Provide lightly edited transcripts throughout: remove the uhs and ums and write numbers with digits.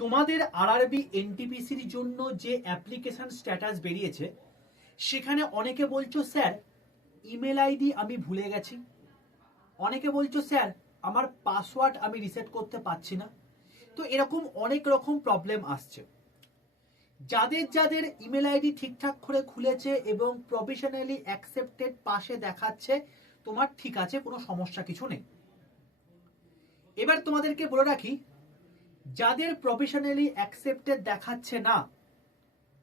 তোমাদের আরআরবি এনটিপিসির জন্য যে অ্যাপ্লিকেশন স্ট্যাটাস বেরিয়েছে সেখানে অনেকে বলছো স্যার ইমেল আইডি আমি ভুলে গেছি, অনেকে বলছো স্যার আমার পাসওয়ার্ড আমি রিসেট করতে পারছি না। তো এরকম অনেক রকম প্রবলেম আসছে। যাদের যাদের ইমেল আইডি ঠিকঠাক করে খুলেছে এবং প্রফেশনালি অ্যাকসেপ্টেড পাশে দেখাচ্ছে তোমার ঠিক আছে, কোনো সমস্যা কিছু নেই। এবার তোমাদেরকে বলে রাখি, যাদের প্রফেশনালি অ্যাকসেপ্টেড দেখাচ্ছে না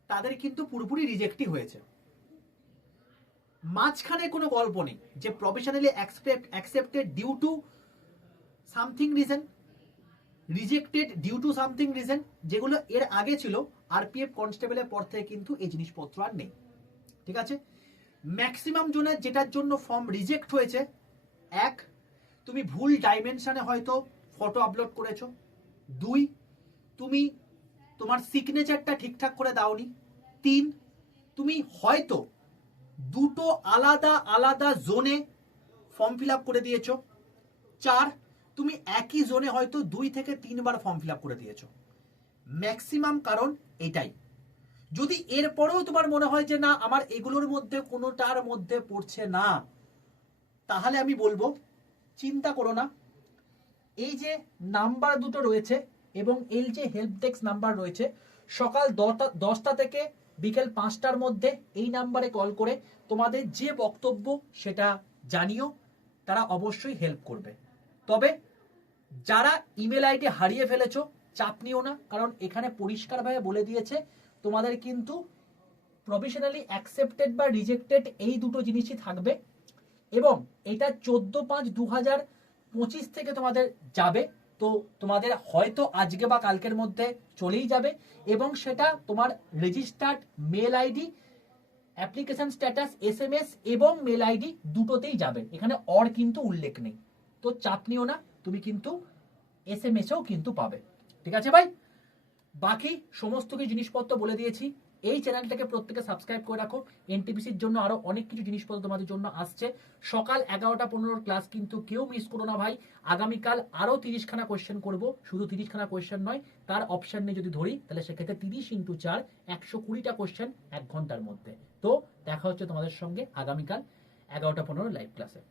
তাদের কিন্তু পুরোপুরি রিজেক্টই হয়েছে। মাঝখানে কোনো গল্প নেই যে professionally accepted due to something reason, rejected due to something reason, যেগুলো এর আগে ছিল। আরপিএফ কনস্টেবলের পর থেকে কিন্তু এই জিনিসপত্র আর নেই, ঠিক আছে। ম্যাক্সিমাম জনের যেটার জন্য ফর্ম রিজেক্ট হয়েছে, এক, তুমি ভুল ডাইমেনশনে হয়তো ফটো আপলোড করেছো, দুই, তুমি তোমার সিগনেচারটা ঠিকঠাক করে দাওনি, তিন, তুমি হয়তো দুটো আলাদা আলাদা জোনে ফর্ম ফিল আপ করে দিয়েছো, চার, তুমি একই জোনে হয়তো 2 থেকে 3 বার ফর্ম ফিল আপ করে দিয়েছো। ম্যাক্সিমাম কারণ এটাই। যদি এরপরেও তোমার মনে হয় যে না আমার এগুলোর মধ্যে কোনোটার মধ্যে পড়ছে না, তাহলে আমি বলবো চিন্তা করো না। এই যে নাম্বার দুটো রয়েছে এবং এই যে হেল্প ডেস্ক নাম্বার রয়েছে, সকাল 10টা থেকে বিকেল 5টার মধ্যে এই নাম্বারে কল করে তোমাদের যে বক্তব্য সেটা জানিও, তারা অবশ্যই হেল্প করবে। তবে যারা ইমেল আইডি হারিয়ে ফেলেছো চাপ নিও না, কারণ এখানে পরিষ্কারভাবে বলে দিয়েছে তোমাদের কিন্তু প্রফেশনালি অ্যাকসেপ্টেড বা রিজেক্টেড এই দুটো জিনিসই থাকবে এবং এটা 14/5/2025 থেকে তোমাদের যাবে। তো তোমাদের হয়তো আজকে বা কালকের মধ্যে চলেই যাবে এবং সেটা তোমার registered mail ID, application status, SMS এবং মেল আইডি দুটোতেই যাবে। এখানে অর কিন্তু উল্লেখ নেই, তো চাপ নিও না, তুমি কিন্তু এসএমএসও কিন্তু পাবে, ঠিক আছে ভাই। বাকি সমস্ত কিছু জিনিসপত্র বলে দিয়েছি। এই চ্যানেলটাকে প্রত্যেকে সাবস্ক্রাইব করে রাখো, এনটিপিসির জন্য আরো অনেক কিছু জিনিসপত্র তোমাদের জন্য আসছে। সকাল 11টা 15 ক্লাস কিন্তু কেউ মিস করো না ভাই। আগামীকাল আরো 30খানা কোয়েশ্চেন করব, শুধু 30খানা কোয়েশ্চেন নয়, তার অপশন নিয়ে যদি ধরি তাহলে সেক্ষেত্রে 30 × 4 120টা কোয়েশ্চেন 1 ঘন্টার মধ্যে। তো দেখা হচ্ছে তোমাদের সঙ্গে আগামীকাল 11টা 15 লাইভ ক্লাসে।